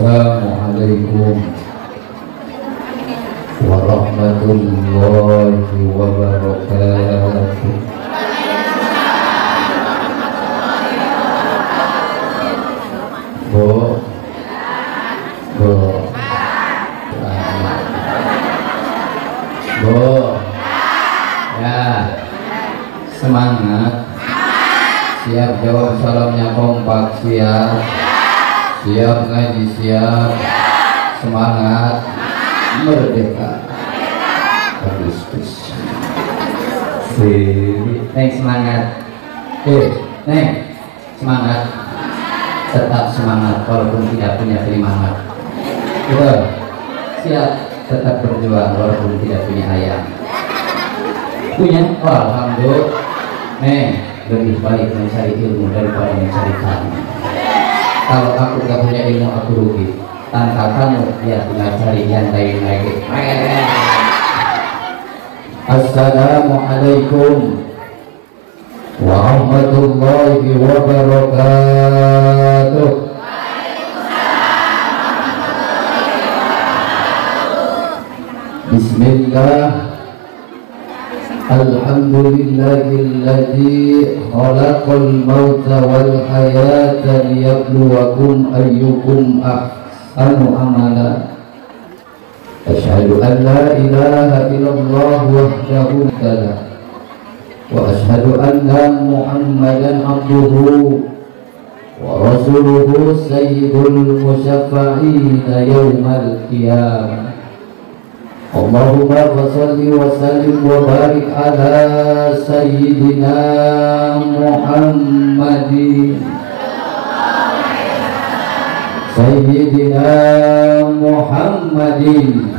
Assalamualaikum warahmatullahi wabarakatuh. Bu, ya, semangat, siap jawab salamnya kompak, siap ngaji, siap, semangat, merdeka, Agustus. Neng semangat, Neng semangat, tetap semangat walaupun tidak punya penyemangat. Betul. Siap tetap berjuang walaupun tidak punya ayam. Punya? Oh, alhamdulillah. Neng, lebih baik mencari ilmu daripada mencari kamu. Kalau aku gak punya ilmu aku rugi. Tanpa kamu ya tinggal cari yang lain lagi. Assalamualaikum warahmatullahi wabarakatuh. Bismillah. Alhamdulillahilladzi khalaqal mauta wal hayata liyabluwakum ayyukum ahsanu amala. Asyhadu an la ilaha illallah wahdahu la syarika lah wa asyhadu anna Muhammadan abduhu wa rasuluhu sayyidul musyaffi'ina yaumal qiyamah. Allahumma shalli wa sallim wa barik ala sayyidina Muhammadin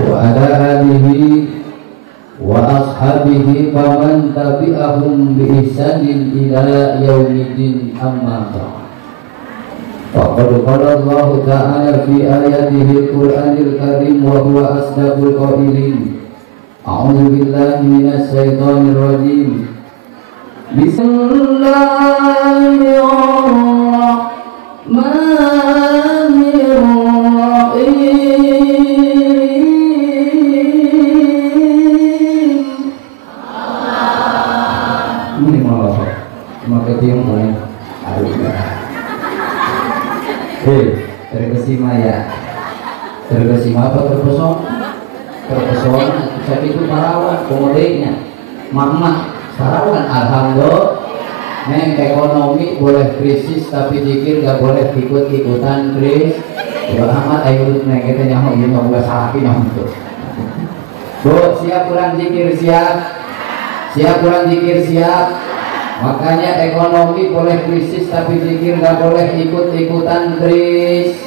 wa ala alihi wa ashabihi faman tabi'ahum bi ihsanin ila yaumiddin, amma ba'd. Faqad qala Allah ta'ala fi ayatihi al-Qur'anil Karim wa huwa asdaqul qailin. A'udzu billahi minasy syaithanir rajim. Bismillahirrahmanirrahim. Ini malah maka tiang mulai terkesima ya, terkesima apa terpesona saya itu parawan komodenya mama parawan. Alhamdulillah. Neng, ekonomi boleh krisis tapi zikir gak boleh ikut-ikutan krisis. Udah amat ayo neng kita nyaho ini mau gak salah itu. Bu, siap kurang zikir, siap kurang zikir, siap. Makanya ekonomi boleh krisis tapi zikir gak boleh ikut-ikutan krisis.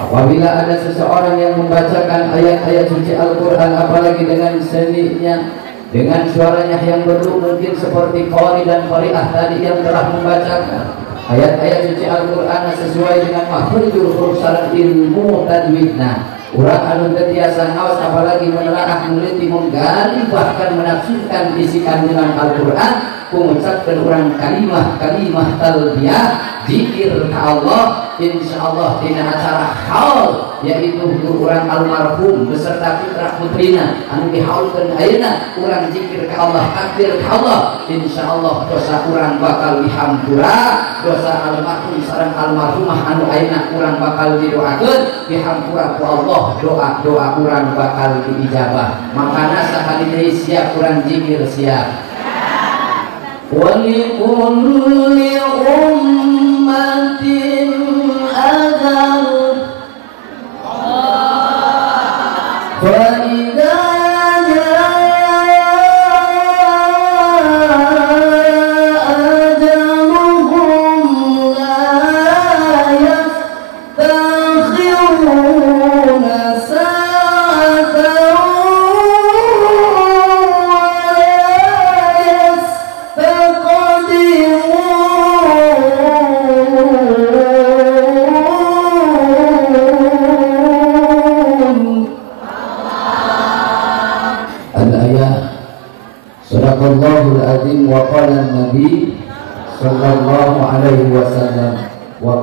Apabila ada seseorang yang membacakan ayat-ayat suci Al-Quran, apalagi dengan seninya, dengan suaranya yang merdu mungkin seperti qari dan qari'ah tadi yang telah membacakan ayat-ayat suci Al-Quran sesuai dengan makhrijul huruf syarat ilmu tajwidna, urang anu tetiasa ngaos apalagi menelaah, meneliti, menggali, bahkan menafsirkan isi kandungan Al-Quran, mengucapkan urang kalimah talbiyah zikir ka Allah, insyaallah dina acara haul yaitu urang almarhum beserta putra putrina anu dihaulkeun ayeuna urang zikir ka Allah, takbir ka Allah, insyaallah dosa urang bakal dihampura, dosa almarhum sareng almarhumah anu ayeuna urang bakal didoakeun dihampura ku Allah, doa urang bakal diijabah. Makana sakali deui siap urang zikir, siap. Walikulli ummatin ajal fa'idha ajaluhum la yastakhiruna sa'atan wa la yastaqdimun.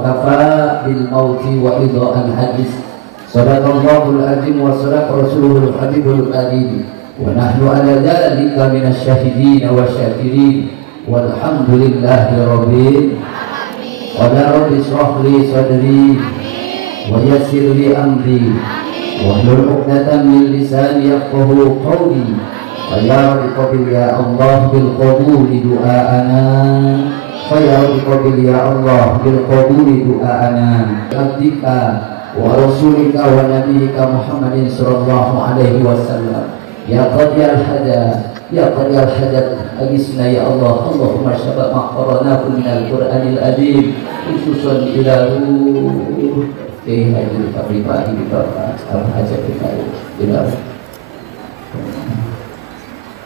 kafa bil mauti wa idha'al hadis. Sadaqallahul azim wa sadaqa rasuluhul habibul karim. Wa nahnu ala dzalika minasy syahidin wa syakirin. Walhamdulillahi rabbil alamin. Wa rabbi shrah li sadri wa yassir li amri wahlul 'uqdatam min lisani yafqahu qawli. Ya Rabbi qabil ya Allah bil qabuli du'aana. Ya Rabbi qabil ya Allah bil qabuli du'aana. Abdika wa rasulika wa nabiyyika Muhammadin sallallahu alaihi wasallam. Ya qadiyal hajat, ya qadiyal hajat, agisna ya Allah. Allahumma syaba' maqaranakum minal Qur'anil azim khususan ila ruh hajil pribadi bapak al-hajat ila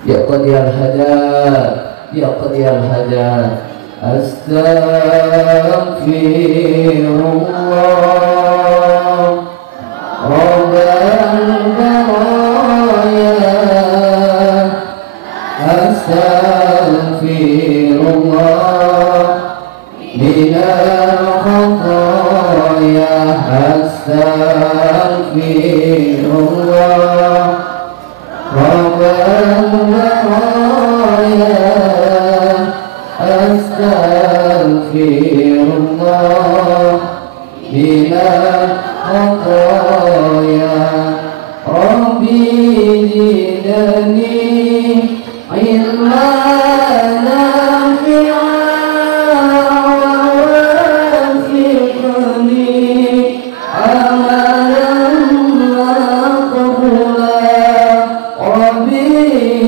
ya qadiyal hajat, ya qadiyal hajat. Astaghfirullah Rabbal baraya. Astaghfirullah minal khataya. Astaghfirullah Rabbal baraya. Astaghfirullah minal khataya. Rabbi zidni ilman nafi'an wafiqni amalan maqbulan. Rabbi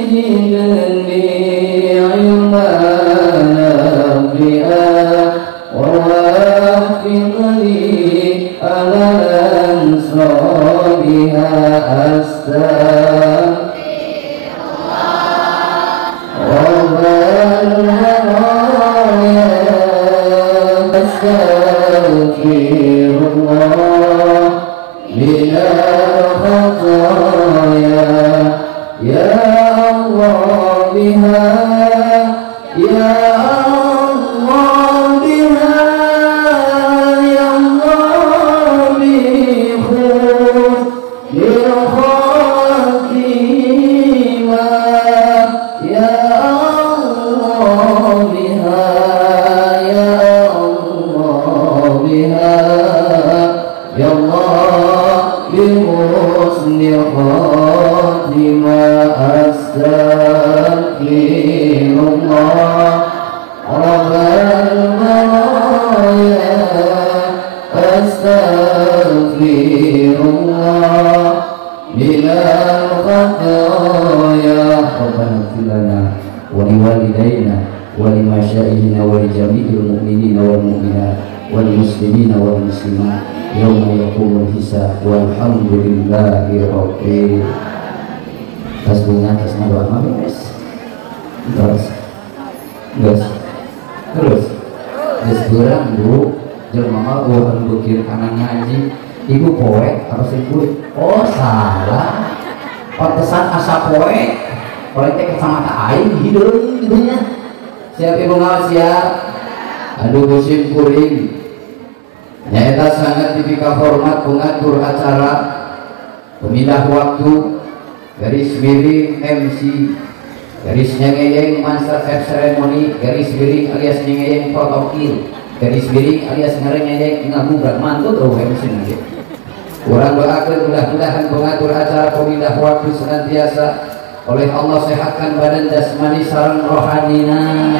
zidni ilman nafi'an wafiqni amalan salihan. Astaghfirullah minal khataya. Ya Allah biha, ya Allah biha, ya Allah bikhus lil khatimah. Ya Allah biha, ya Allah biha, ya Allah bihusnil khatimah. Astaghfirullah Rabbal baraya. Astaghfirullah minal khataya. Rabbana ighfir lana wa liwalidayna wa limasyayikhina wa lijami'il mu'minina wal mu'minat wal muslimina wal muslimat yauma yaqumul hisab. Walhamdulillahi rabbil tas bunga tas doa mah guys. Terus kurang bu jelema mah bukan bukir kanan ngaji ibu poek harus ikut. Oh salah, pantesan asa poek poek teh kacamata aing hideung gitu nya. Siap ibu ngawas siap. Aduh musim kuring nyaeta sangat tipikal hormat pengatur acara, pemindah waktu, garis miring MC, garis nyengeyeng master of ceremony, garis miring alias nyengeyeng protokol, garis miring alias ngarengeyeng ngabubrag mantu tuh MC nanti. Kurang doakan mudah-mudahan pengatur acara pemindah waktu senantiasa oleh Allah sehatkan badan jasmani sareng rohanina.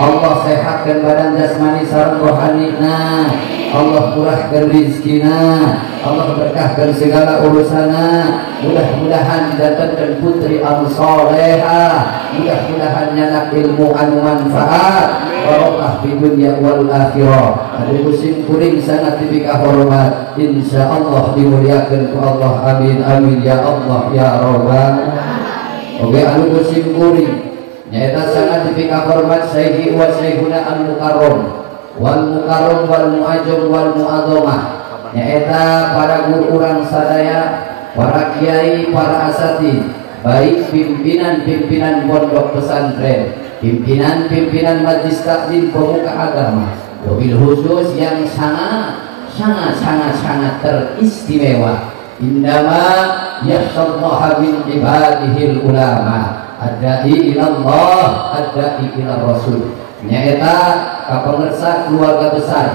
Allah sehatkan badan jasmani sareng rohanina. Allah murahkan rizkina, Allah berkahkan segala urusana. Mudah-mudahan datangkan putri al-soleha, mudah-mudahan nyanak ilmu anu manfaat, barokah di dunia wal akhirah. Ada musim kuring sangat tipikal hormat, insya Allah dimuliakan ku Allah. Amin amin ya Allah ya Rabbal. Oke, anu musim kuring nyaita sangat tipikal hormat Sayyidi wa Sayyiduna al-Mukarram wal mukarram wal muajam wal muadzamah, nyaeta para guru urang sadaya, para kiai, para asatidz, baik pimpinan-pimpinan pondok pesantren, pimpinan-pimpinan majelis taklim pemuka agama, Wabil khusus yang sangat teristimewa. Indama yakhshallaha min ibadihil ulama adai ilallah adai ila rasul. Nyaeta kapengersa keluarga besar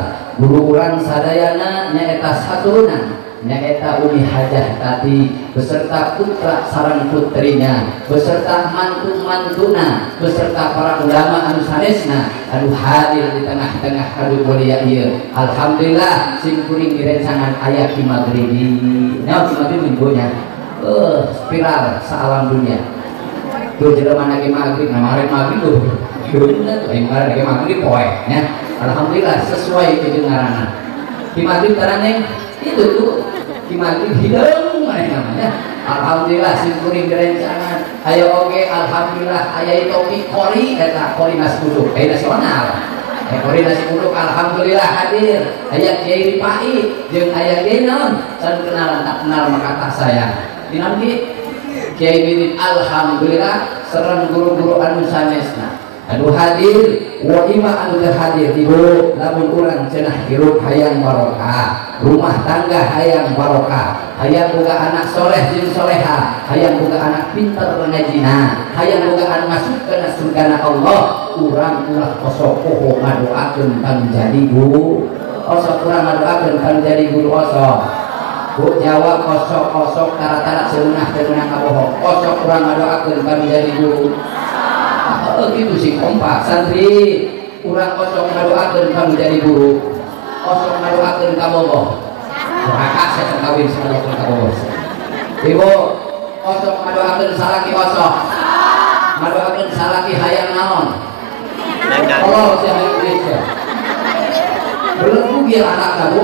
guru urang sadayana nyaeta saturunan nyaeta Umi Hajah Tati beserta putra sareng putrinya beserta mantu-mantuna beserta para ulama anu sanesna anu hadir di tengah-tengah adu mulia ieu. Alhamdulillah sing kuring direncangan aya ki maghribi. Nah ki maghrib minggunya spiral saalam dunia. Tuh jelema lagi maghrib, nah maghrib tuh. Bener tuh yang lagi maghrib poe nya. Alhamdulillah sesuai kedengaranna. Ki maghrib taraneng itu tuh ki maghrib hideung namanya. Alhamdulillah simkuring direncangan ayo oge alhamdulillah aya topik kori eta kori nasi uduk nasional. Kori nasi uduk alhamdulillah hadir aya Kiai Ripai jeung aya Genon can kenalan tak kenal maka tak saya. Dinamki Kiai Didin alhamdulillah sareng guru-guru anu sanesna anu hadir wa ima anu teu hadir tilu lamun urang cenah hirup hayang barokah rumah tangga hayang barokah hayang boga anak soleh jeung soleha hayang boga anak pinter ngajina hayang boga anu masuk kana surgana Allah urang ulah osok poho ngadoakeun kang jadi guru osok urang ngadoakeun kang jadi guru osok bu Jawa kosok-kosok tara-tara seunah teunah kabohong kosok urang ngadoakeun kang jadi guru gitu sih kompak santri kurang kosong ngadoakeun kamu jadi guru kosong ngadoakeun kamu boh neraka saya kawin sama kamu boh ibu kosong ngadoakeun salaki kosong ngadoakeun salaki hayang naon kalau si hayang Indonesia belum bugil anak kamu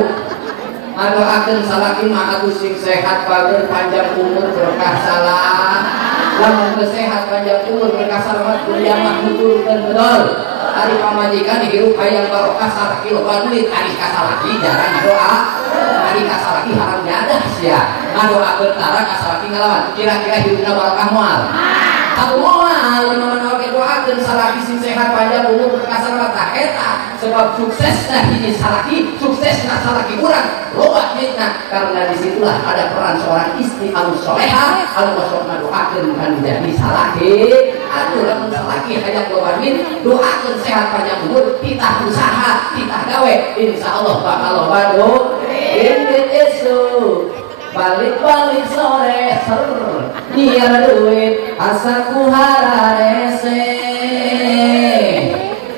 ngadoakeun salaki mah atuh sing sehat bager panjang umur berkah salah lamun sehat panjang umur berkah selamat kuliah mah nuturkeun betul ari pamajikan hirup hayang barokah salaki loba duit ari kasalaki jarang ngadoa ari kasalaki haram nyadah sia ngadoakeun tara kasalaki ngalawan kira-kira hirupna barokah moal atuh moal mana oge doakeun salaki sing sehat panjang umur berkah selamat tah eta sebab suksesna hiji salaki suksesna salaki urang loba mitna karena disitulah ada peran seorang istri anu soleha anu masuk ngadoakeun kan jadi salaki anu lamun salaki hayang loba mit doakeun sehat panjang umur titah usaha titah gawe insyaallah bakal loba ini isu balik-balik sore ser nyiar duit asa ku hararese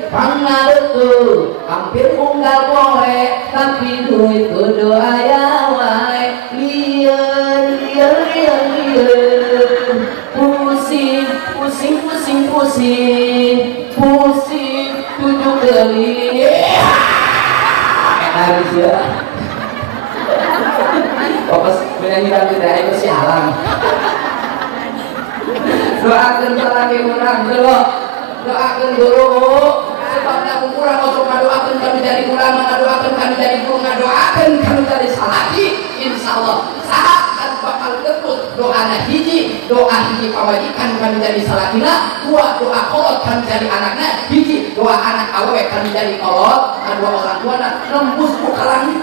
pangarutu hampir unggal poe tapi duit kudu aya wae lieur pusing tujuh keliling harus ya fokus menyanyi dan tidak itu si alam doakeun salaki urang dulu doakeun guru sebabna kurang untuk ngadoakeun kami jadi ulama ngadoakeun kami jadi guru ngadoakeun kami jadi salaki insyaallah saat bakal ketut doana hiji doa hiji pawajikan kami jadi salakina dua doa kolot kami jadi anakna hiji doa anak awewe kami jadi kolot dua orang tuana nembus buka langit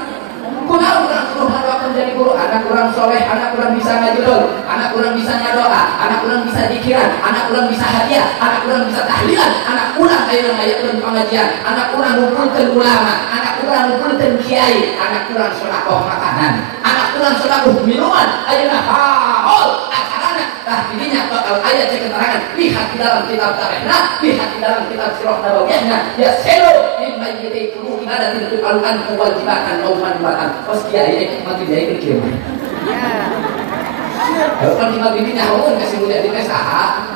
kunaon urang kudu ngadoakeun jadi guru anak urang soleh anak urang bisa ngajudul anak urang bisa ngadoa anak urang bisa zikiran anak urang bisa hadiah anak urang bisa tahlilan anak urang aya ngayakeun pengajian anak urang ngumpulkeun ulama anak urang ngumpulkeun kiai anak urang sedekah makanan anak urang sedekah minuman ayeuna haul acarana tah didinya bakal aya cek keterangan lihat di dalam kitab tarikhna lihat di dalam kitab sirah nabawiyahna ya selo mimma yiti kudu ada tidak alukan kewajiban atau manfaat pas kiai mati dia itu kiai kalau kan tinggal di nyawa kasih mulia di saha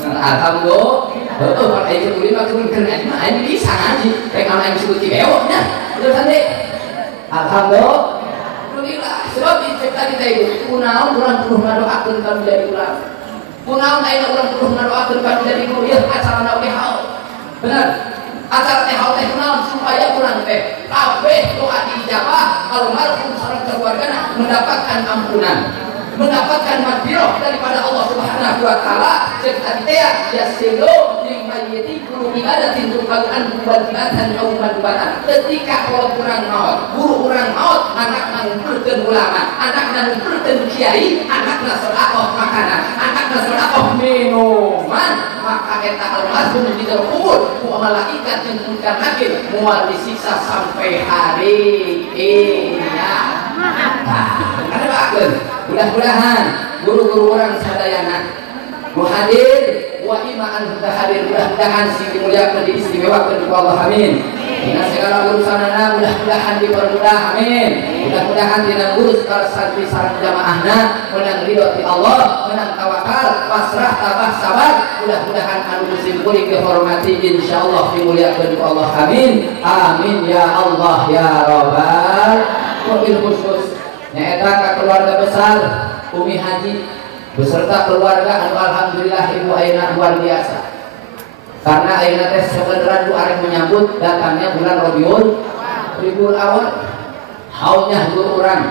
alhamdulillah betul kalau itu kulit mah turun kena ini bisa ngaji pengen yang disebut cibewoknya terus nanti alhamdulillah sebab dicipta kita itu kunaon urang kudu ngadoakeun kami jadi ulama kunaon ayeuna urang kudu ngadoakeun kami jadi guru ieu acara oge haul benar acara teh haul teh kunaon supaya urang teh kabeh doa diijabah almarhum sareng keluargana mendapatkan ampunan mendapatkan maghfirah daripada Allah Subhanahu wa taala. Cek tadi teh ya selo lil mayyiti guru ibadatin tuqalan mubadatan au madbatan. Ketika kalau kurang maut, guru kurang maut, anak ngumpulkeun ulama, anak ngumpulkeun kiai, anak sedekah makanan, anak sedekah minuman, maka eta almarhum di dalam kubur ku malaikat yang munkar nakir moal disiksa sampai hari kiamat. Karena bakeun mudah-mudahan guru-guru orang sadayana muhadir wa imaan kita hadir, mudah-mudahan sing dimuliakeun diistimewakeun ku Allah, amin. Dengan segala urusanana mudah-mudahan dipermudah, amin. Mudah-mudahan dina ngurus para santri sareng jamaahna menang ridho ti Allah, menang tawakal, pasrah, tabah, sabar. Mudah-mudahan anu muslim kuring dihormati insyaallah dimuliakeun ku Allah, amin. Amin ya Allah ya rabbal. Wabil khusus nyaeta ka keluarga besar Umi Haji beserta keluarga anu alhamdulillah ibu ayeuna luar biasa. Karena ayeuna teh sebenarnya arek menyambut datangnya bulan Rabiul Awal. Haulnya guru urang,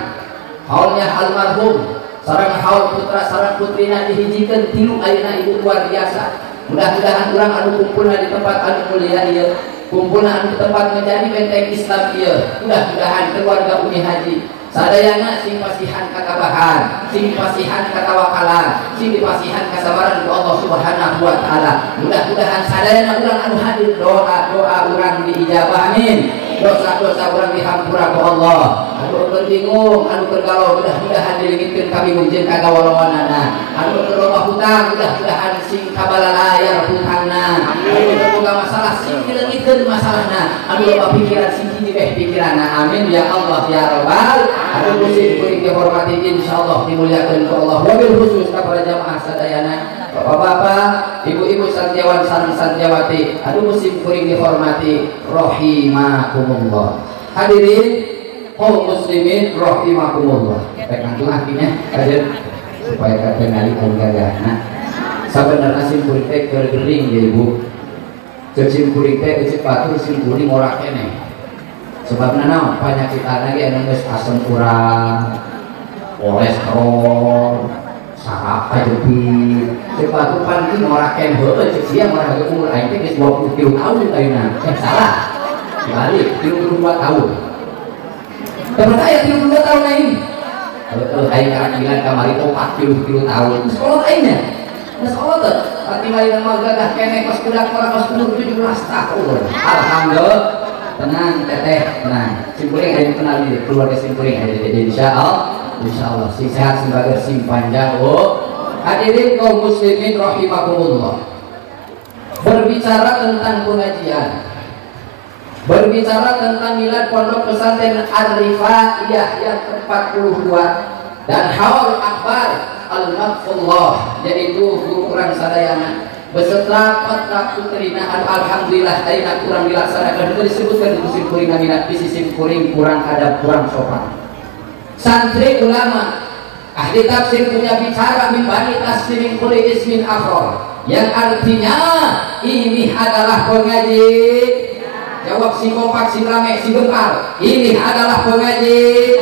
haulnya almarhum, sareng haul putra sareng putrina dihijikeun tilu ayeuna ibu luar biasa. Mudah-mudahan urang anu kumpulna di tempat anu mulia ieu, kumpulna anu tempat menjadi benteng Islam ieu. Mudah-mudahan keluarga Umi Haji sadayana sing pasihan katabahan, sing pasihan katawakalan, sing dipasihan kasabaran ku Allah Subhanahu wa taala. Mudah-mudahan sadayana urang anu hadir doa-doa urang diijabah, amin. Dosa-dosa urang dihampura ku Allah. Anu bingung, anu galau, mudah-mudahan dilingitkeun kabingung jeung kagawalawanana. Anu loba hutang, mudah-mudahan sing kabalayar hutangna. Anu boga masalah sing dilengitkeun masalahna. Anu loba pikiran sing hiji pikiranna. Amin ya Allah ya rabbal. Aduh musim kuring dihormati insyaallah dimuliakeun ku Allah. Wabil khusus kepada jamaah sadayana, bapak-bapak, ibu-ibu santiawan sareng santiawati, aduh musim kuring dihormati rahimakumullah. Hadirin kaum muslimin rahimakumullah. Tekan akhirnya kajian supaya katengali anu gagahna. Sabenerna sim kuring teh keur gering ya ibu. Cek sim kuring teh cek batur sim kuring ora keneh. Sebabna naon penyakit lagi anu geus asam kurang, kolesterol, saraf kajeupit. Cek batu pan ieu ora ken heueuh cek sia mah umur aing teh geus 23 tahun ayeuna. Salah. Dibalik 32 tahun. Temen aya 32 tahun aing. Aing karangilan kamari 43 tahun. Sekolah aingnya. Sekolah teh. Tapi lain mah gagah keneh pas budak ora pas 17 tahun. Alhamdulillah. Tenang teteh, tenang. Simpuling ada kenal di keluarga simpuling ada di insyaallah si sehat sebagai sim panjang. Oh, hadirin kaum muslimin rahimakumullah. Berbicara tentang pengajian, berbicara tentang milad pondok pesantren Ar-Rifaiyah yang ke-42 dan haul akbar al-Madfullah, yaitu guru urang sadayana beserta patra putrina alhamdulillah ayeuna kurang dilaksanakan itu disebutkan di musim kuring minat di sisi kuring kurang adab kurang sopan. Santri ulama ahli tafsir punya bicara min bani tasmin kulli ismin akhar yang artinya ini adalah pengaji. Jawab si kompak si rame si gempar, ini adalah pengaji,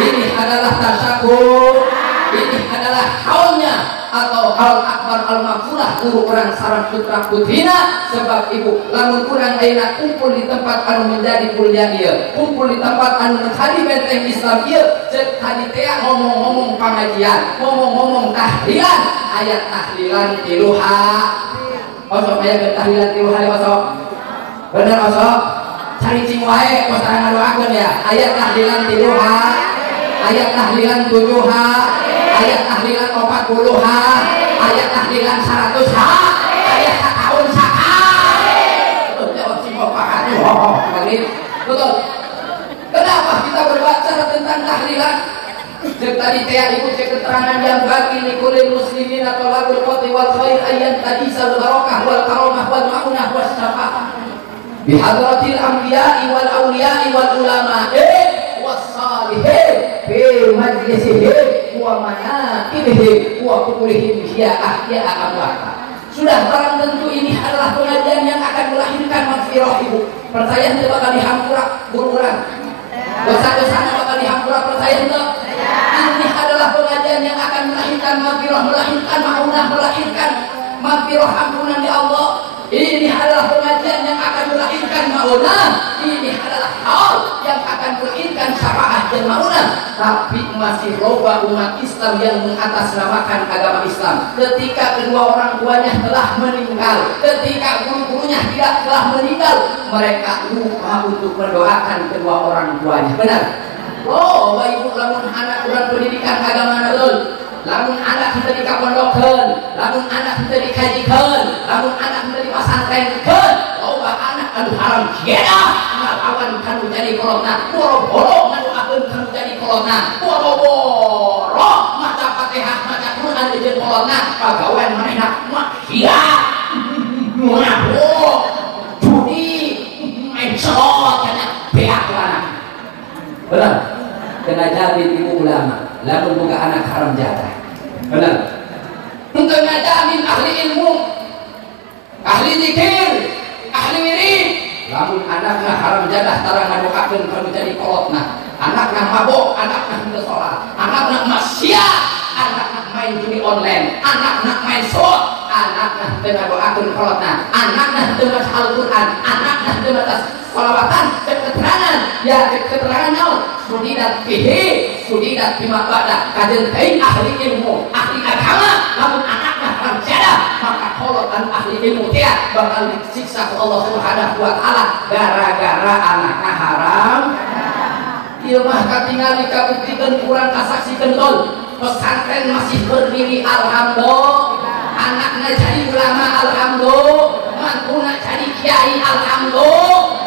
ini adalah tasyakur, ini adalah haulnya atau hal akbar al-maghfurah guru orang sareng putra putrina. Sebab ibu lamun urang ayeuna kumpul di tempat anu menjadi kuliah ieu, kumpul di tempat anu menjadi benteng Islam ieu, cek tadi teh ngomong-ngomong pengajian, ngomong-ngomong tahlilan, ayat tahlilan tiluha. Osok ayat tahlilan tiluha osok. Bener osok. Cari cing wae pas sareng ngadoakeun ya. Ayat tahlilan tiluha, ayat tahlilan tujuha, ayat tahlilan 40-ha, ayat tahlilan 100-ha, ayat tahun saka. Jawab si bapak betul. Kenapa kita berbicara tentang tahlilan? Cek tadi teh ibu cek keterangan yang bagi likulil muslimin atau labul qati wal khair ayyan tadisal barakah wal karamah wal maunah was syafa'ah bi hadratil anbiya'i wal awliya'i wal ulama was salihin fi majlisihim wa manaqibihim wa qulihim hiya ahya amwata. Sudah barang tentu ini adalah pengajian yang akan melahirkan maghfirah ibu. Percaya itu bakal dihampura gururan. Dosa-dosanya bakal dihampura, percaya itu. Ini adalah pengajian yang ampunan ya Allah. Ini adalah pengajian yang akan melahirkan maunah. Ini adalah hal yang akan melahirkan syafaat dan maunah. Tapi masih loba umat Islam yang mengatasnamakan agama Islam. Ketika kedua orang tuanya telah meninggal, ketika guru-gurunya tidak telah meninggal, mereka lupa untuk mendoakan kedua orang tuanya. Benar? Oh, baik ibu, lamun anak kurang pendidikan agama nalul, lamun anak kita dikapondokeun, lamun anak kita dikajikan, lamun anak kita dipasantrenkeun, loba anak anu haram kieu ngalawan kanu jadi kolotna, boro-boro ngadoakeun kanu jadi kolotna, boro-boro maca Fatihah, maca Quran jeung kolotna, pagawean manehna maksiat, mabuk, judi, main slot kana beak anak. Benar? Kena jamin ibu ulama, lamun buka anak haram jadah. Benar? Kena jamin ahli ilmu, ahli zikir, ahli wirid. Lamun anakna haram jadah tara ngadoakeun kanu jadi kolotna, anakna mabok, anakna henteu salat, anakna maksiat, anakna main judi online, anakna main slot, anakna teu ngadoakeun kolotna, anakna teu maca Al-Qur'an, anakna teu maca salawatan, keterangan, ya keterangan naon? Sudidat fihi, sudidat bima ba'da. Kajen teh ahli ilmu, ahli agama, lamun anakna haram jadah, maka kolotan ahli ilmu teh bakal disiksa ku Allah Subhanahu wa taala gara-gara anakna haram. Ieu mah katingali kabuktikeun kurang kasaksikeun tol. Pesantren masih berdiri alhamdulillah. Anakna jadi ulama alhamdulillah, mantuna jadi kiai alhamdulillah.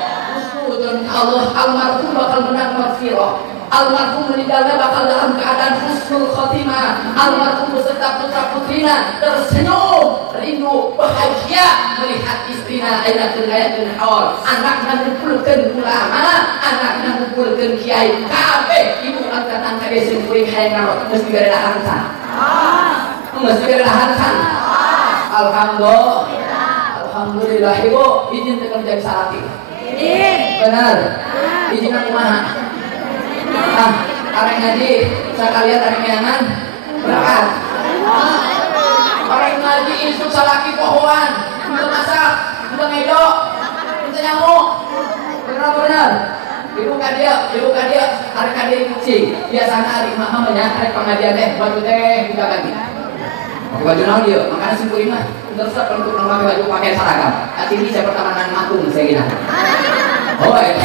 Allah almarhum bakal menang maghfirah, almarhum meninggalnya bakal dalam keadaan husnul khotimah, almarhum beserta putra putrina tersenyum, rindu, bahagia melihat istrina aina kenayakeun haul, anakna ngumpulkeun ulama, anakna ngumpulkeun kiai, kabeh ibu angkatan kade sing kuring hayang naon mesti gara lahansan. Mesti gara lahansan. Alhamdulillah. Alhamdulillah ibu izin teu jadi salati. Benar. Izin kumaha? Arek ngaji sakalian arek nyangan berangkat. Arek ngaji isuk salaki pohoan, teu masak, teu ngedok, teu nyamuk. Benar. Ibu ka dia, arek ka dia kucing. Biasana ari mah nya arek pengajian teh baju teh kita ganti. Pakai baju naon dia? Makanya simpul mah terus untuk pakai baju pakai seragam. Ati ini saya pertemanan matung saya gina. Oh baik.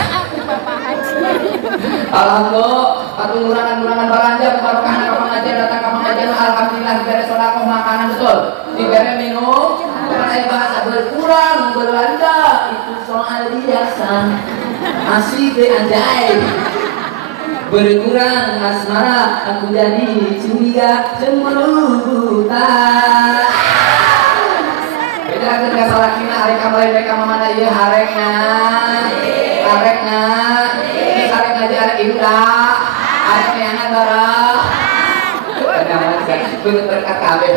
Alhamdulillah, aturan-aturan belanja barokah ka pengajian datang ka pengajian alhamdulillah dibere sedekah makanan betul. Dibere minum, bukan aya bahasa berkurang belanja itu soal biasa. Masih be anjay. Berkurang asmara aku jadi curiga cemburu tak. Beda dengan salakina arek kamari mereka mana ieu harekna. Ini arek ngaji arek iudah. Arek neangan bareng. Neangan kan bener terkat kabeh.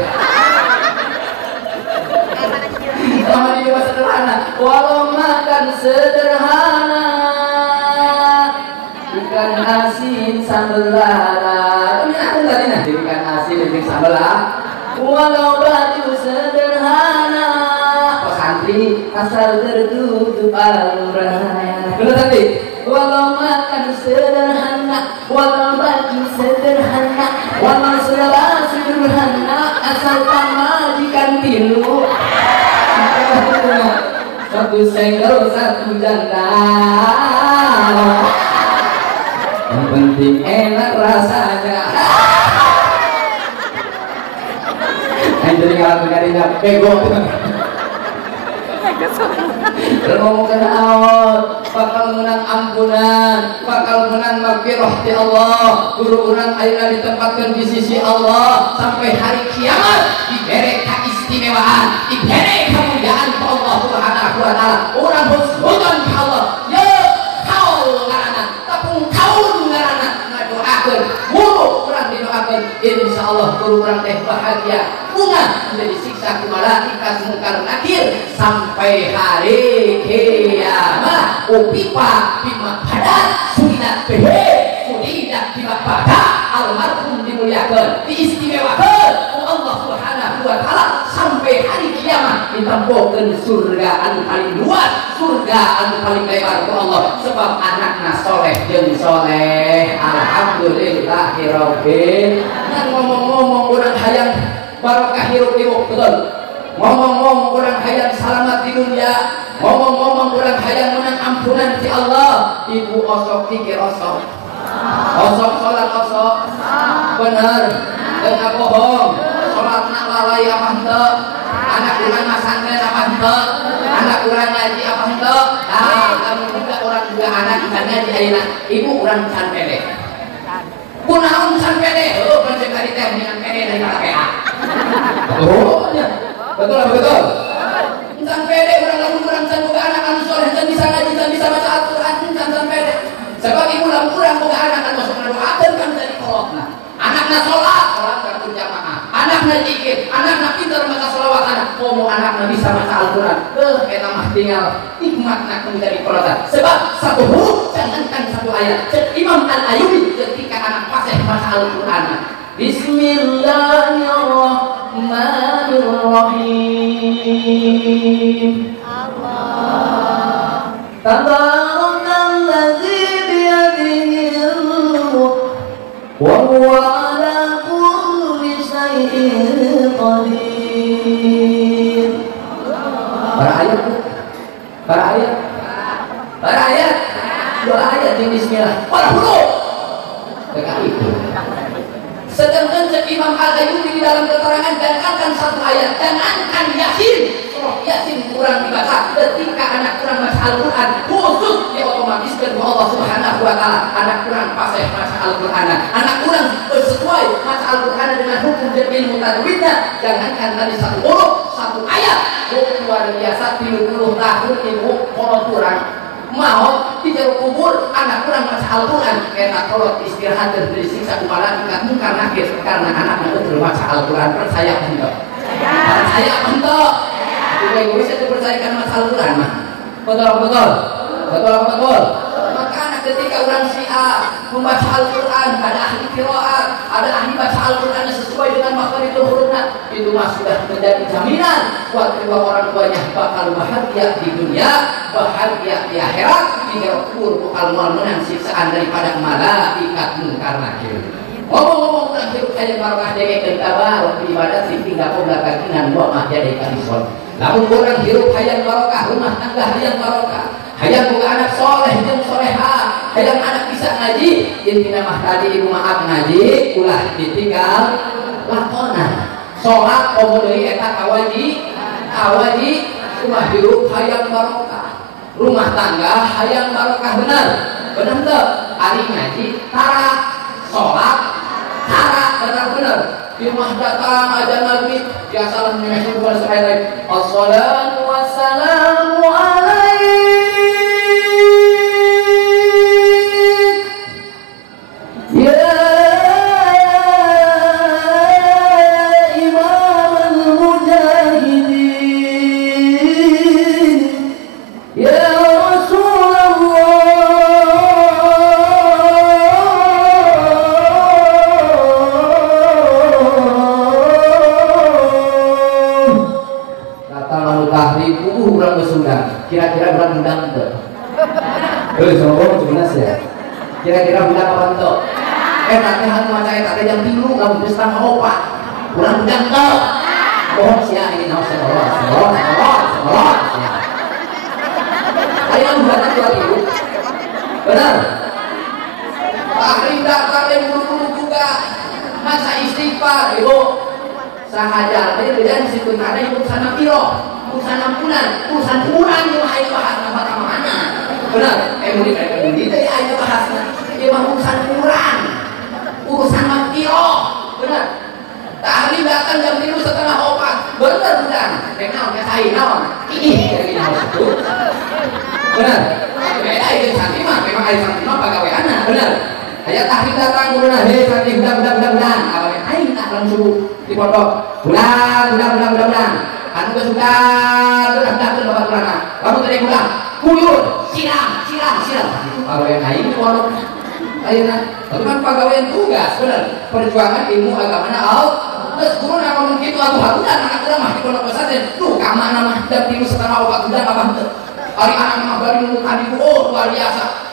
Sama di dewasa sederhana, walau makan sederhana. Ikan asin sambal lala. Ini aku tadi nah ikan asin dengan sambal lala. Walau baju sederhana, pesantri asal tertutup auratnya. Benar tadi. Walau makan sederhana, walau baju sederhana, walau selera sederhana, asal majikan tilu. Satu senggol satu janda. Yang penting enak rasanya. Anjir kalau ngarinya bego. Ngomong kena awal, bakal menang ampunan, bakal menang maghfirah di Allah. Guru orang ayeuna ditempatkan di sisi Allah sampai hari kiamat. Diberi keistimewaan, diberi kemuliaan ke Allah Subhanahu wa taala. Orang husnudzon ke Allah. Ya kau ngaranna, tepung kaun ngaranna ngadoakeun. Guru urang didoakeun, insyaallah guru urang teh bahagia. Bunga menjadi siksa ku malaikat mungkar nakir sampai hari kiamat. Upipa bima padat sudidat behe sudidat bima pada almarhum dimuliakan diistimewakan Allah Subhanahu wa taala sampai hari kiamat. ditampokeun surga anu paling luas, surga anu paling lebar ku Allah sebab anakna soleh jeung soleh. Alhamdulillahirabbil alamin. Ngomong-ngomong urang hayang barokah hirup pikuk, betul. Ngomong-ngomong urang hayang selamat di dunia, ngomong-ngomong urang hayang menang ampunan ti Allah. Ibu osok pikir osok, osok sholat osok, bener, dengan bohong. Sholat nak lalai apa henteu, anak urang masantren apa henteu, anak urang ngaji apa henteu. Kamu juga orang juga anak ngaji ayeuna, ibu urang can pede. Kunaon can pede? Oh, pancen ari teh dengan pede dari PA. Oh, betul betul. Can pede urang lamun urang can boga anak anu soleh, can bisa ngaji, can bisa baca Al-Qur'an, can pede. Sebab ibu lamun urang boga anak anu sok ngadoakeun kan jadi kolotna. Anakna salat, salat ka berjamaah. Anakna zikir, anakna pintar maca selawatan, komo anakna bisa maca Al-Qur'an. Eta mah tinggal nikmatna menjadi kolotna. Sebab satu huruf jangankan satu ayat. Imam Al-Ayyubi ketika anak fasih maca Al-Qur'an. Bismillahirrahmanirrahim. Allah. Tabarakalladzi biyadihil mulk wa huwa ala kulli syai'in qadir. Para ayat, para ayat, para ayat, dua ayat di Bismillah. Para huruf. Dekat itu. Sedangkan Imam Al-Ayyubi di dalam keterangan jangankan satu ayat, jangankan Yasin, surah Yasin kurang dibaca ketika anak kurang baca Al-Quran, khusus diotomatiskan oleh Allah Subhanahu wa Ta'ala. Anak kurang fasih baca Al-Quran, anak kurang sesuai baca Al-Quran dengan hukum dan ilmu tajwidnya. Jangankan tadi satu huruf, satu ayat, luar biasa 30 tahun ibu kolot kurang mau di jauh kubur anak kurang baca Al-Quran, kita kolot istirahat dan disiksa ku malaikat mungkar nakir karena anaknya betul baca Al-Quran. Percaya enggak? Percaya enggak? Juga bisa dipercayakan baca Al-Quran mah. Betul betul betul betul. Maka anak ketika orang Syiah membaca Al-Quran, ada ahli qiraat, ada ahli baca Al-Quran sesuai dengan makhrajul hurufnya, itu mah sudah menjadi jaminan buat kedua orang tuanya bakal bahagia di dunia, bahagia di akhirat, hingga kubur bakal menang siksaan daripada malaikat mungkar nakir. Ngomong-ngomong tentang hirup aja barokah dege dan kabar ibadat sing tinggal belakang kinan wa mah jadi kalison. Lamun orang hirup hayang barokah, rumah tangga hayang barokah, hayang boga anak soleh jeung soleha, hayang anak bisa ngaji, intina mah tadi ibu maaf ngaji ulah ditinggal lakonan. Salat komo deui eta kawaji, rumah hirup hayang barokah, rumah tangga hayang barokah bener. Bener teu? Ari ngaji tara, salat tara, bener-bener. Di rumah datang ajan maghrib biasa menyembah kepada sekali assalatu wassalamu alaik ya imam al-mujahidin ya kira-kira bulan undang itu sombong jelas ya, kira-kira bulan apa itu nanti hal macam itu yang bingung kamu bisa sama opa bulan undang itu bohong sih ya ini nama semolot ayo bulan itu lagi benar akhirnya datang yang buru-buru juga masa istighfar ibu sahaja ini beda di situ ada yang urusan piro urusan ampunan, urusan kurang yang ayo bahas nama mana benar, murid itu ya ayo bahasnya dia mah urusan kurang urusan mantio benar tahli datang jam 3 setengah 4 benar benar kenal kasih naon ini naon itu benar beda itu santi mah memang ayo santi mah pagaweana benar aya tahli datang benar hei santi bulan ayo tak langsung di pondok bulan anu geus sudah bapak turana kamu tadi pulang kuyur siram pagawean aing pondok ayeuna tapi kan pagawean tugas bener perjuangan ilmu agamana Terus guru ngomong gitu, aduh harudan anak urang mah di pondok pesantren. Duh, ka mana mah dan tilu setengah obat udah apa henteu. Ari anak mah bari muka di oh luar biasa.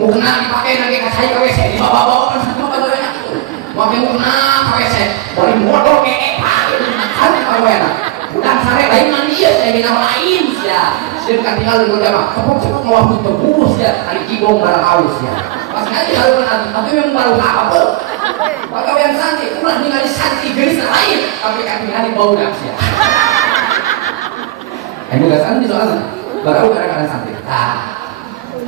Mukna dipakai lagi ka saya ka WC di bawa-bawa kan sama badannya. Make mukna ka WC. Bari modal ke kan kawena. Bukan sare lain mandi ya, saya bina lain sia. Sieun katinggal di mah. Cepet-cepet ngawah tebus ya, ari kibong barang aus ya. Pas ngaji harudan tapi memang baru apa. Pagawean santi, ulah ningali santi geus lain, tapi katingali bau sia. Ini gak santi soalnya, baru kadang-kadang santi. Nah,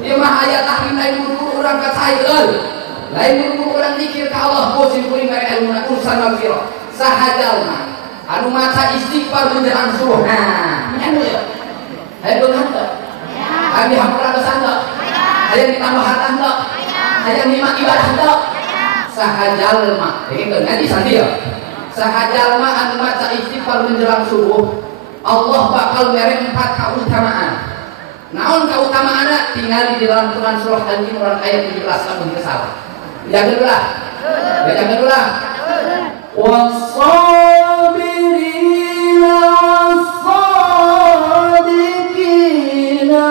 ieu mah aya tahrim lain guru urang ka saeul. Lain guru urang zikir ka Allah, bosin kuring ka ilmuna urusan magfirah. Sahajalna anu maca istighfar menjelang subuh. Nah, anu ya. Hayu beunghar teu? Hayu dihampura dosa teu? Hayu ditambah harta teu? Hayu nikmat ibadah teu? Sahajalma, ini kan ngaji santi ya. Sahajalma anu maca istighfar menjelang subuh, Allah bakal mere 4 keutamaan. Naon keutamaanna? Tinggal di dalam Quran surah Al-Imran ayat 17 lamun salah. Jaga dulu lah. Jaga dulu lah. Was-sabirina was-sadiqina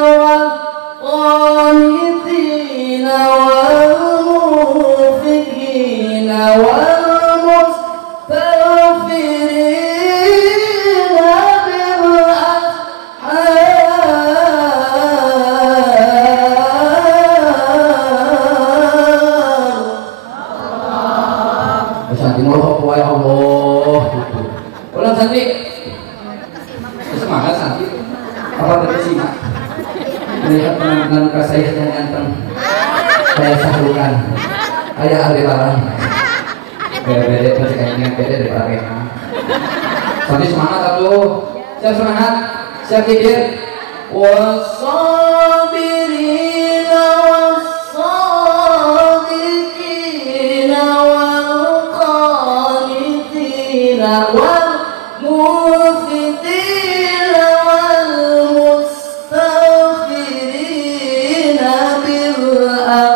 wal-qanitina wal-mufiqina wal-mustaghfirina bil-ashar. Santi mohon ya Allah. Ulang santi. Semangat santi. Apa berkesimak? Melihat penampilan muka saya yang ganteng, saya sahlukan. Ayah Aldebaran. Beda-beda pasti kainnya beda daripada mereka. Santi semangat atuh. Siap semangat. Siap tidur. Wasabirina was-sadiqina wal-qanitina wal-mufiqina wal-mustaghfirina bil-ashar.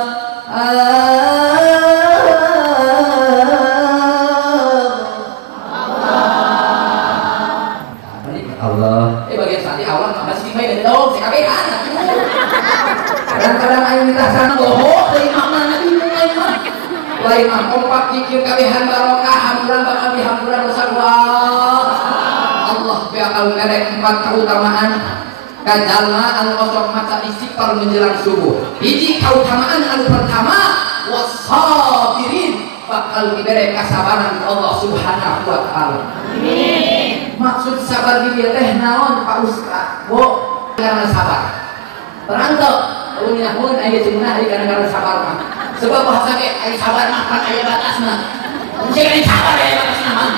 Allah. Bagian santi awal masih main dong, si kabehan. Kadang-kadang ayo minta sana bohong, dari mana nabi mulai mah. Lain mah kompak zikir kabehan barokah, hamduran bakal dihamduran bersalawat. Allah bakal ngerek 4 keutamaan. Kajalma anu osok maca istighfar menjelang subuh. Hiji keutamaan anu pertama, wasabirin bakal diberi kesabaran Allah Subhanahu wa taala. Amin. Maksud sabar di dia teh naon Pak Ustaz? Bo, karena sabar. Terang teu, ulunnya mun aya cenah ari karena sabar mah. Sebab bahasa ge ari sabar mah kan aya batasna. Mun ari sabar aya batasna mah.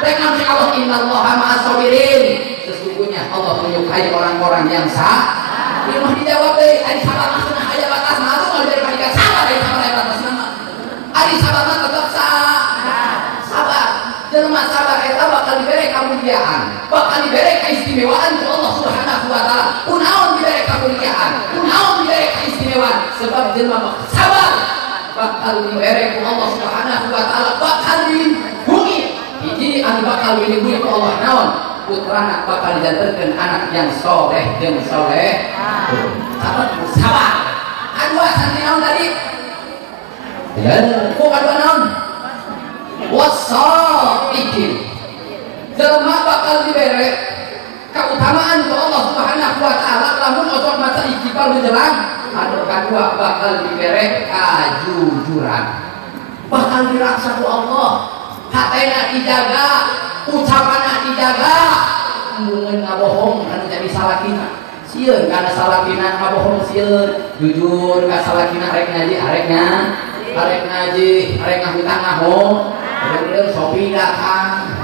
Rek nanti Allah innallaha ma'as sabirin. Sesungguhnya Allah menyukai orang-orang yang sabar. Ieu mah dijawab deui, ari sabar mah cenah aya batasna. Atuh kalau daripada sabar ari sabar aya batasna mah. Ari sabar mah tetep sabar. Jelema sabar eta bakal diberi kemuliaan, bakal diberi keistimewaan ku Allah Subhanahu wa taala. Kunaon diberi kemuliaan, kunaon diberi keistimewaan? Sebab jelema sabar bakal diberi ku Allah Subhanahu wa taala, bakal dilindungi. Hiji anu bakal dilindungi ku Allah naon? Putrana bakal dijantenkeun anak yang soleh jeung soleh. Sabar. Anu santi naon tadi? Ya, ku kadua naon? Wasadiqin. Jelema bakal diberi keutamaan ku Allah Subhanahu wa taala lamun osok maca istighfar menjelang. Anu kadua bakal diberi kajujuran. Bakal diraksa ku Allah. Hatena dijaga, ucapanna dijaga. Mun ngabohong anu jadi salakina. Sieun kana salakina ngabohong sieun. Jujur ka salakina arek ngaji areknya. Arek ngaji, arek ngahutang ngahong. Kemudian sopi datang,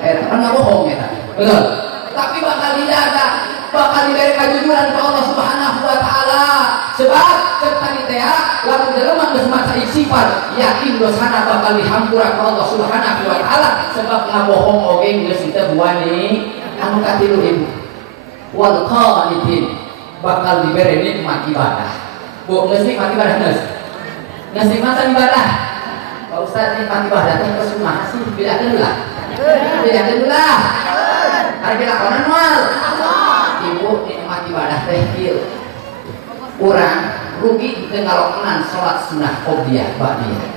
kan nggak bohong ya, betul. Tapi bakal dijaga, bakal diberi kejujuran ke Allah Subhanahu wa taala. Sebab tadi teh lamun jelema geus maca istighfar, yakin dosana bakal dihampura ke Allah Subhanahu wa taala. Sebab ngabohong oge geus teu buani anu katilu ibu. Wal qanitin bakal diberi nikmat ibadah. Bu geus nikmat ibadah geus. Geus nikmat ibadah. Pak Ustaz nikmat ibadah teh kumaha sih? Bedakeun lah. Bedakeun lah. Ari dilakonan moal. Ibu nikmat ibadah teh kieu. Urang rugi teu ngalakonan salat sunah qobliyah ba'diyah.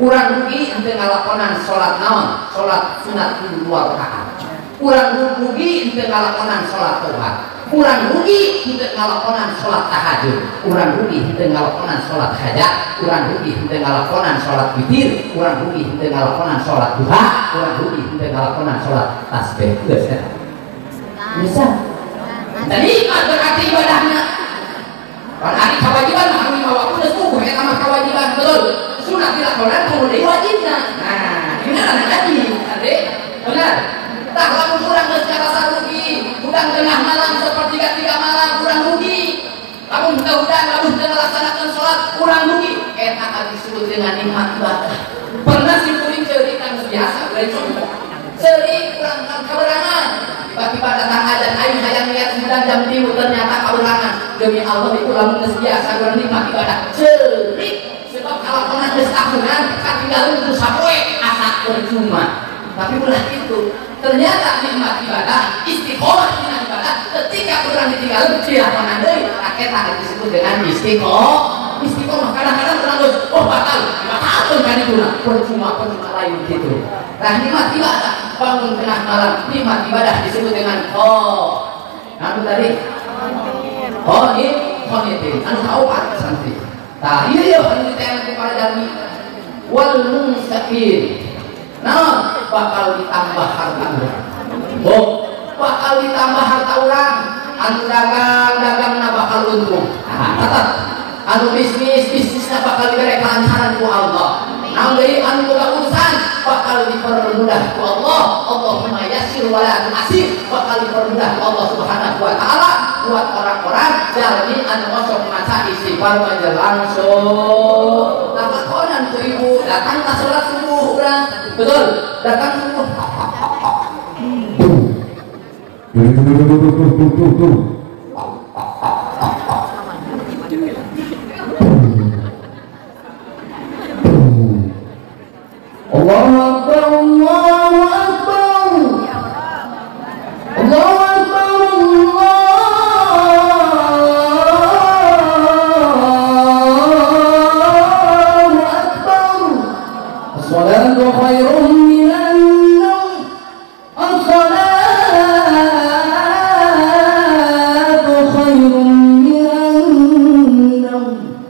Urang rugi teu ngalakonan salat naon? Salat sunat 2 rakaat. Urang rugi teu ngalakonan salat tobat. Urang rugi teu ngalakonan salat tahajud. Urang rugi teu ngalakonan salat hajat. Urang rugi teu ngalakonan salat witir. Urang rugi teu ngalakonan salat duha. Urang rugi teu ngalakonan salat tasbih. Geus eta. Bisa. Jadi berarti ibadahna. Pan hari kewajiban mah lima waktu geus kukuh eta mah kewajiban betul. Sunat dilakonan kemudian wajibna. Nah, gimana jadi? Ade, benar. Tak lamun kurang geus ngarasa rugi, udang tengah malam sepertiga malam kurang rugi. Lamun udang lamun teu ngalaksanakeun salat kurang rugi. Eta disebut dengan nikmat ibadah. Pernah si kuring ceurik kang biasa beureun contoh. Ceurik kurang kaberangan. Tiba-tiba datang adzan aing hayang lihat bulan jam 3 ternyata kaberangan. Demi Allah itu lamun geus biasa kurang nikmat ibadah. Ceurik sebab kalakonan geus tahunan katinggalan ku sapoe asa percuma. Tapi ulah itu ternyata nikmat ibadah istiqomah dina ibadah ketika orang ditinggal dilakonan deui eta disebut dengan istiqomah. Kadang-kadang orang geus batal kan itu percuma lain gitu. Nah nikmat ibadah bangun tengah malam nikmat ibadah disebut dengan anu tadi qanitin anu kaopat santri. Tah ieu anu ditanya kepada dami wal munsakin. Nah, bakal ditambah harta orang. Bakal ditambah harta orang. Anu dagang bakal untung. Tetap. Anu bisnisnya bakal diberi kelancaran ku Allah. Anu boga urusan bakal dipermudah ku Allah. Allahumma yassir wa la tu'assir. Bakal dipermudah ku Allah Subhanahu wa taala buat orang-orang jalmi anu osok maca istighfar menjelang langsung. Lakonan ku ibu datang ka salat subuh urang. Betul, datang subuh. Allahu Akbar, Allahu Akbar. Allahu Akbar, Allahu Akbar. As-salatu khairun minan naum. As-salatu khairun minan naum.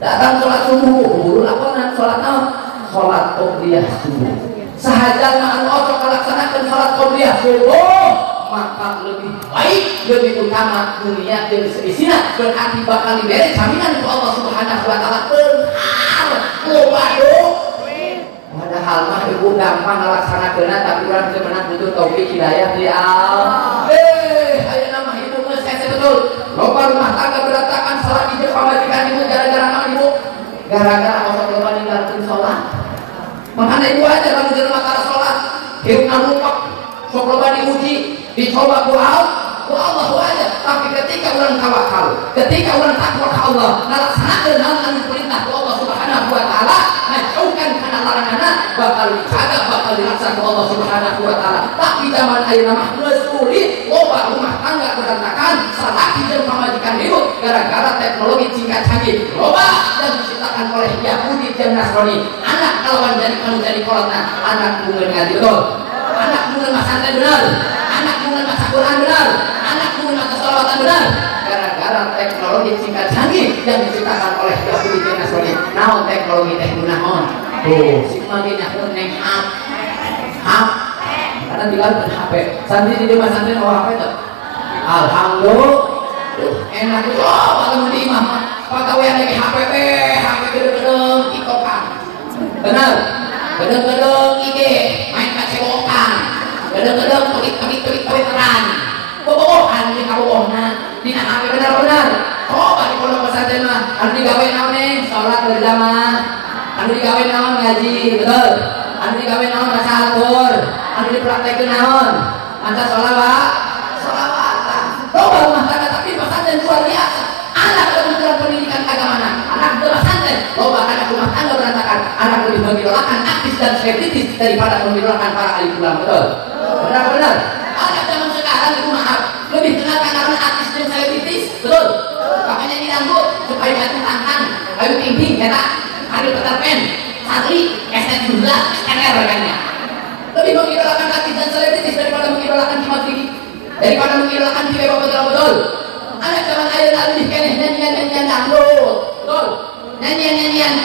Datang salat subuh, buru lakonan salat naon? Salat qobliyah subuh. Sahaja anu otok melaksanakan salat qobliyah subuh, maka lebih baik, lebih utama dunia jeung seisina berarti bakal diberi jaminan ku Allah Subhanahu wa taala benar loba do. Padahal mah ibu gampang ngalaksanakeunna tapi urang teu meunang butuh taufik hidayah di Allah. Ayeuna mah ibu geus hese betul. Loba rumah tangga berantakan salat di pamajikan ibu gara-gara naon ibu? Gara-gara osok loba ninggalkeun salat. Makanya ibu aja kalau di rumah cara sholat hirupna lupak sok loba diuji dicoba ku Allah aja. Tapi ketika orang tawakal, ketika orang takwa ke Allah ngalaksanakeun naon anu perintah ku Allah Subhanahu wa taala ngajauhkan kana laranganna bakal dijaga bakal dilaksanakan Allah Subhanahu wa taala. Tapi zaman ayeuna mah geus sulit loba rumah tangga berantakan salah jeung pamajikan ibu gara-gara teknologi tingkat canggih loba yang diciptakan oleh Yahudi dan Nasrani. Anak kalawan jadi kalau jadi kolotna anak bungeun ngaji betul, anak bungeun mah santai benar, anak bungeun mah Quran benar, anak bungeun mah sholawatan benar. Gara-gara teknologi tingkat canggih yang diciptakan oleh Yahudi dan Nasrani. Naon teknologi teh naon? Tuh, si magina pun neng hap karena dilakukan HP. Santri di rumah santri bawa HP tuh. Alhamdulillah, enak itu. Kalau di imam, pegawai lagi HP gedeng-gedeng ikokan. Benar, gedeng-gedeng IG, main kecewokan, gedeng-gedeng pelit-pelit-peliteran, bobogohan di kabogohna, dina HP benar-benar. Coba di pondok pesantren mah, anu digawe naon neng, sholat berjamaah, anu digawe naon ngaji, betul, anu digawe naon maca Al-Qur'an, anu dipraktekeun naon, maca sholawatan. Coba rumah tangga tapi pesantren luar biasa. Anak kebetulan pendidikan agama, anak pesantren, coba anak rumah tangga berantakan. anak lebih mengidolakan artis dan selebritis daripada mengidolakan para alim ulama. Betul? Benar-benar. Anak zaman sekarang itu maaf lebih kenal karena artis dan selebritis. Betul? Makanya didangdut supaya jatuh tangan, ayo tinggi, kata, ada Peter Pan, Satri, SN12, SNR rekannya. Lebih mengidolakan artis dan selebritis daripada mengidolakan Kimat Tinggi, daripada mengidolakan Kiai betul-betul. Anak zaman ayeuna lebih keneh nyanyian-nyanyian dangdut, betul? Nyanyian-nyanyian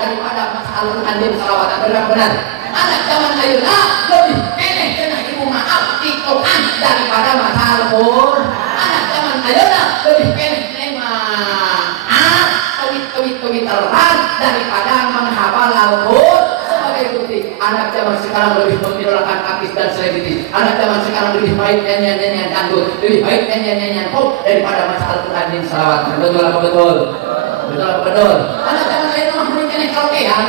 daripada masalah Al-Quran salawatan benar-benar. Anak zaman ayeuna lebih keneh cenah ibu maaf TikTokan daripada masalah Al-Quran. Anak zaman ayeuna lebih keneh kewit terang daripada menghafal Al-Quran. Sebagai bukti, anak zaman sekarang lebih mengidolakan artis dan selebritis. Anak zaman sekarang lebih baik nyanyian-nyanyian dangdut, lebih baik nyanyian-nyanyian pop daripada masalah Al-Quran dan salawat. Betul apa betul? Betul apa betul? Anak zaman saya mah mungkin karaokean,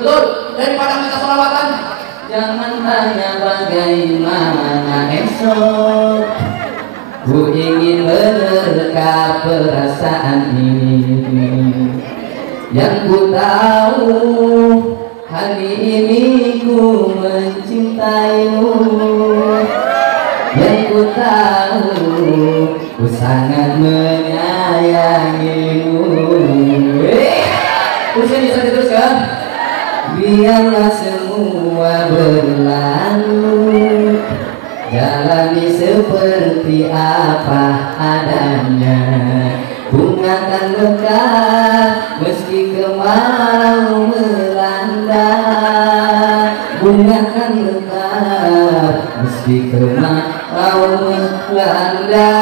betul? Daripada masalah salawatan. Jangan tanya bagaimana esok, ku ingin menerka perasaan ini. Yang ku tahu hari ini ku mencintaimu. Yang ku tahu ku sangat menyayangimu. Teruskan bisa diteruskan. Biarlah semua berlalu, jalani seperti apa adanya. Bunga kan mekar meski kemarau melanda. Bunga kan mekar meski kemarau melanda.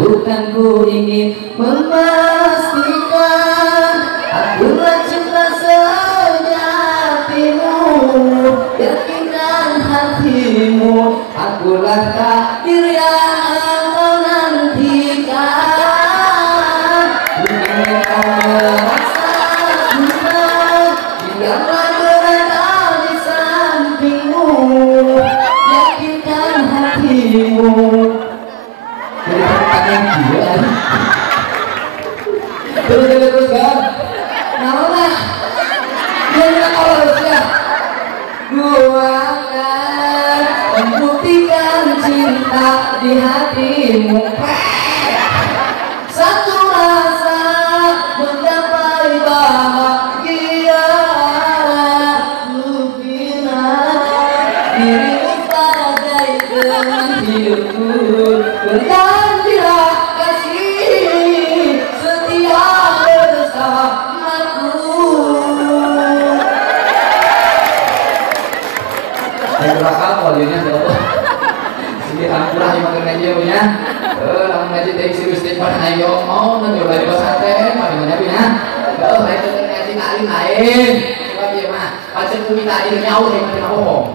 Bukan ku ingin memastikan akulah cinta sejatimu. Yakinkan hatimu, akulah takdir yang engkau nantikan. Ingin kau merasa senang, biarlah berada di sampingmu. Yakinkan hatimu. Jadi pertanyaan dia. Terus kan? Nah, dia harusnya gua akan membuktikan cinta di hatimu. Satu rasa mencapai bahagia. Lupina dirimu sebagai teman hidupku. Berjanjilah kasih setia bersamaku. Saya berakal walinya Allah. Sini hampurah yang makan aja punya. Lamun ngaji teh serius teh pada ayo mau nanti lagi pesantren mari mana bina. Saya tuh ngaji alim lain. Coba dia mah baca kumi tadi nyaur yang kena bohong.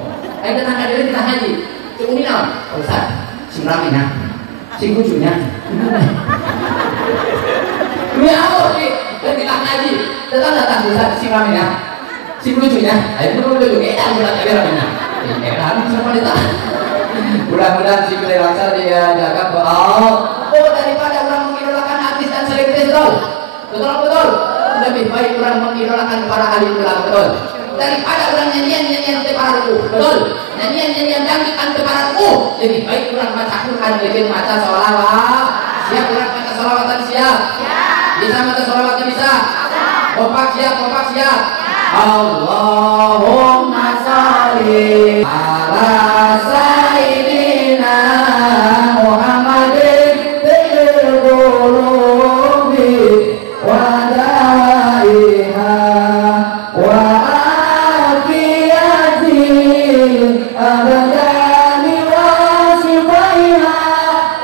Ayo datang ngaji kita ngaji. Cumi naon? Ustaz, sing ramina. Sing kucunya. Nyaur di kita ngaji. Datang Ustaz sing ramina. Sing kucunya. Ayo dulu kita mulai ngaji ramina. Ini siapa ditahan? Mudah-mudahan si lancar dia jaga daripada orang mengidolakan artis dan selebritis. Betul. Lebih baik orang mengidolakan para alim ulama. Betul. Daripada orang nyanyian para rukuh. Betul. Nyanyian dangdut para rukuh. Lebih baik orang baca Quran, lebih baca sholawat. Siap orang baca sholawatan siap. Bisa baca sholawatan bisa. Kompak siap. Allahumma sholli ala sayyidina Muhammadin fil qulubi wa daiha wa afiyatil abadani wa sifaiha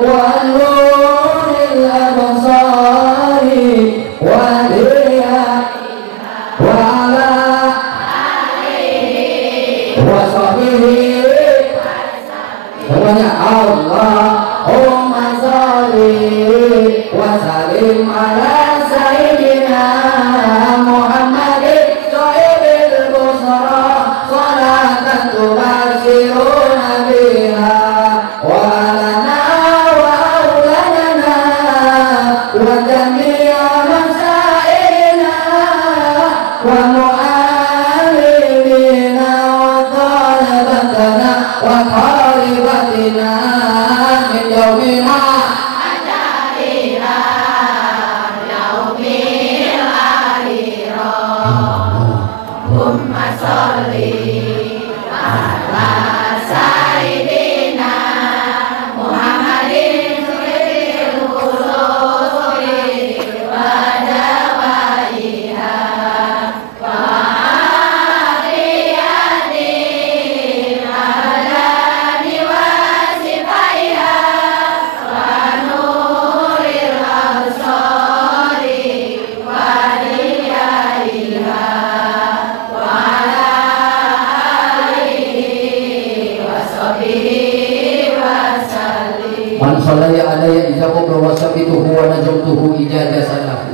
wa nuril absari wa diya wa ala wa sahbihi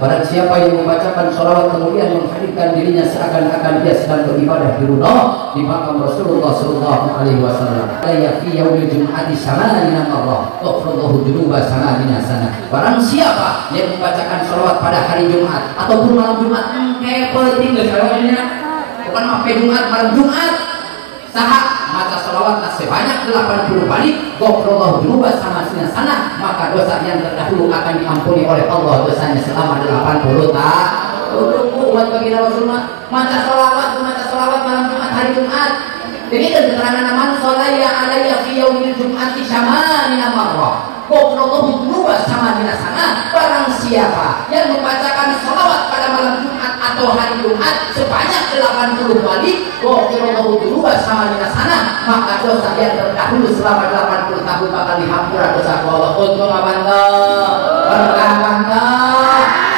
Barang siapa yang membacakan sholawat kemudian menghadirkan dirinya seakan-akan dia sedang beribadah di rumah di makam Rasulullah Sallallahu Alaihi Wasallam. Fi yaumil jum'ati samanina marrah ghafrallahu dzunuba samanina sana. Barang siapa yang membacakan sholawat pada hari Jumat ataupun malam Jumat, kayak penting sholawatnya bukan sampai Jumat, malam Jumat saha maca sholawat sebanyak 80 kali ghafrallahu dzunuba samanina sana, maka dosa yang terdahulu akan diampuni oleh Allah dosanya selama 80 tahun. Buat baginda Rasulullah maca sholawat malam Jumat hari Jumat. Ini kan keterangan aman sholaya alaiya fi yaumil jum'ati samanina marrah ghafrallahu dzunuba samanina sana. Barang siapa yang membacakan sholawat pada malam Jumat atau hari Jumat sebanyak 80 kali ghafrallahu dzunuba samanina sana, maka dosa yang terdahulu selama 80 tahun bakal dihampura dosa Allah. Untuk abanda berkabanda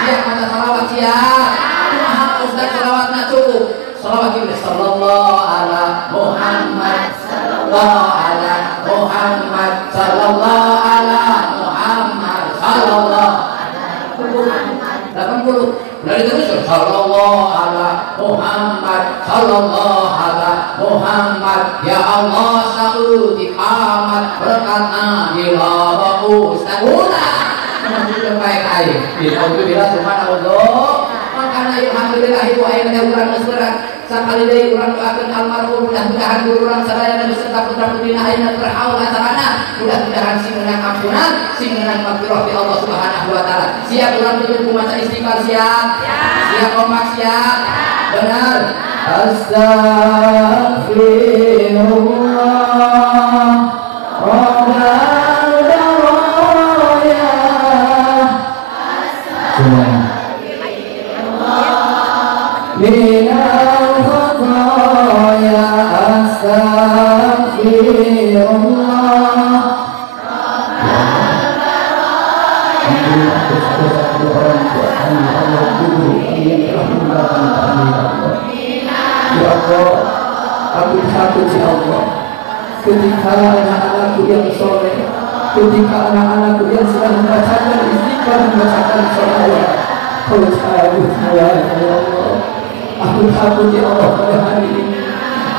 siap maca sholawat siap. Kumaha Ustaz sholawatna cukup sholawat ini sallallahu ala Muhammad sallallahu ala Muhammad sallallahu ala Muhammad sallallahu 80 dari terus sallallahu ala Muhammad sallallahu ala Muhammad ya Allah sa'udik amat berkatna ila Ustaz ulah baik-baik alhamdulillah subhanallah. Makanya alhamdulillah ibu ayah urang mesberan sakali deui urang doakeun almarhum mudah-mudahan guru urang sadaya dan beserta putra-putrina ayeuna terhaul acarana, mudah-mudahan sing meunang ampunan sing meunang magfirah di Allah Subhanahu wa taala. Siap urang tutup maca istighfar siap? Siap kompak siap? Benar. Astaghfirullah rabbal baraya. Minal khataya astaghfirullah. Ya Allah, aku takut ya Allah. Ketika anak-anakku yang soleh, ketika anak-anakku yang sedang membacakan istighfar, membacakan sholawat, kau cabut ya Allah. Aku takut ya Allah pada hari ini.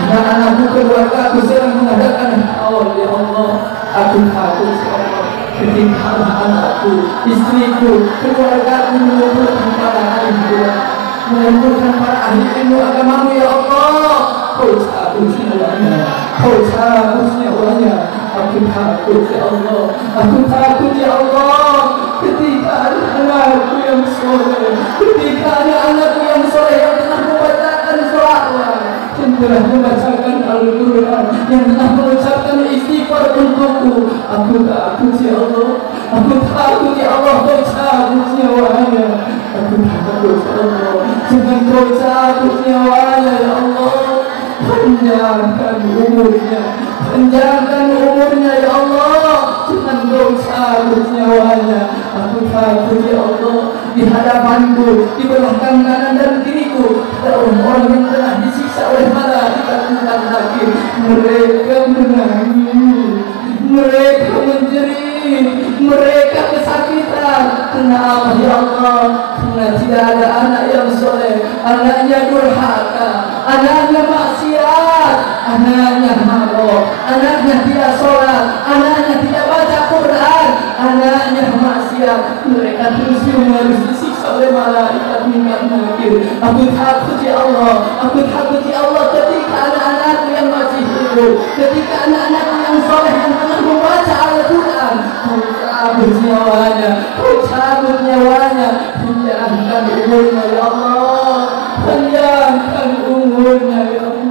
Anak-anakku, keluarga aku sedang mengadakan haul ya Allah. Aku takut ya Allah. Ketika anak-anakku, istriku, keluarga aku mengumpulkan para ahli Quran, mengumpulkan para ahli ilmu agamamu ya Allah. Kau cabut semuanya, kau cabut nyawanya. Aku takut ya Allah, aku takut ya Allah. Ketika anak-anakku yang soleh, ketika anak-anakku yang soleh yang telah membacakan sholawat, yang telah membacakan Al-Quran, yang telah mengucapkan istighfar untukku, aku takut ya Allah, aku takut ya Allah. Kau cabut nyawanya, aku takut ya Allah. Jangan kau cabut nyawanya ya Allah. Panjangkan umurnya, panjangkan umurnya ya Allah. Jangan kau cabut nyawanya. Aku takut ya Allah. Di hadapanku, di belakang kanan dan kiriku, ada orang-orang yang telah disiksa oleh malaikat bukan nakir. Mereka menangis, mereka menjerit, mereka kesakitan. Kenapa ya Allah? Karena tidak ada anak yang soleh, anaknya durhaka, anaknya maksiat, anaknya mabok, anaknya tidak sholat, anaknya tidak baca Quran, anaknya maksiat. Mereka terus harus disiksa oleh malaikat bukan nakir. Aku takut ya Allah, aku takut ya Allah. Ketika anak-anakku yang masih hidup, ketika anak-anakku yang soleh yang tengah membaca Al-Quran, kau cabut nyawanya, kau cabut nyawanya. Panjangkan umurnya ya Allah, panjangkan umurnya ya Allah.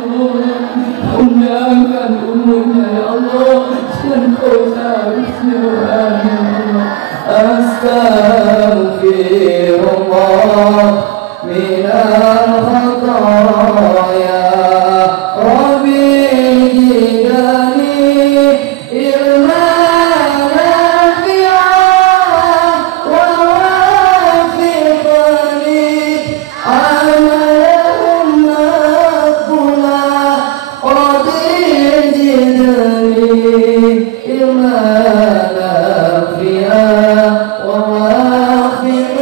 من الخطايا ربي زدني علما نافعا ووفقني عملا مقبولا ربي زدني علما نافعا ووفقني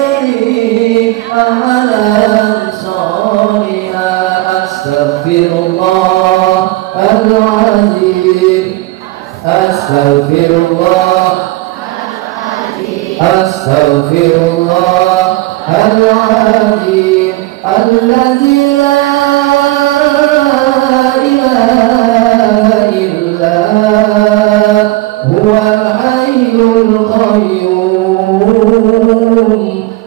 عملا صالحا أستغفر الله العظيم أستغفر الله أستغفر الله العظيم الذي لا إله إلا هو الحي القيوم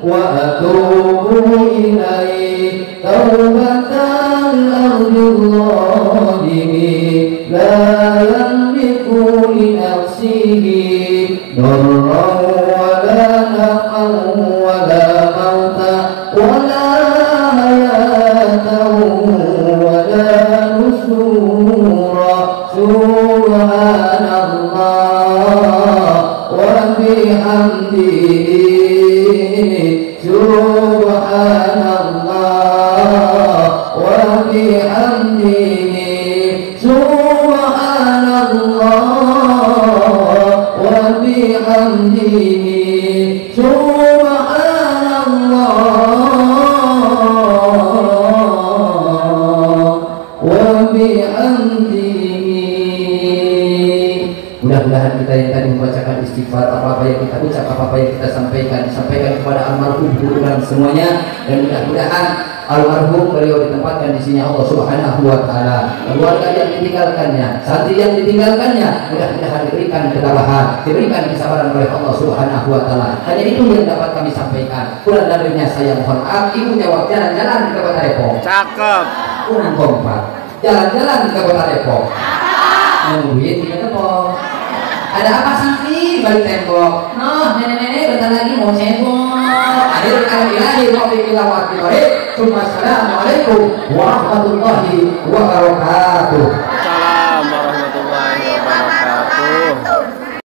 وأتوب إليه توبة أرجو الظالمين لا يملك لنفسه ضرا ولا نفعا ولا موتا ولا حياة ولا نشورا سبحان الله وبحمده سبحان الله وبحمده سبحان الله وبحمده سبحان الله وبحمده. Mudah-mudahan kita yang tadi membacakan istighfar, apa-apa yang kita ucap, apa-apa yang kita sampaikan, disampaikan kepada almarhum guru dan semuanya, dan mudah-mudahan almarhum beliau ditempatkan di sini Allah Subhanahu wa taala. Keluarga yang ditinggalkannya, santri yang ditinggalkannya, mudah-mudahan diberikan ketabahan, diberikan kesabaran oleh Allah Subhanahu wa taala. Hanya itu yang dapat kami sampaikan. Kurang lebihnya saya mohon maaf. Ibu jawab jalan-jalan ke Kota Depok. Cakep. Kurang kompak. Jalan-jalan ke Kota Depok. Nungguin di Depok. Ada apa santri balik tembok? Noh, nenek-nenek bentar lagi mau cebok. Akhir kalilahi taufiq ila wa Assalamualaikum warahmatullahi wabarakatuh.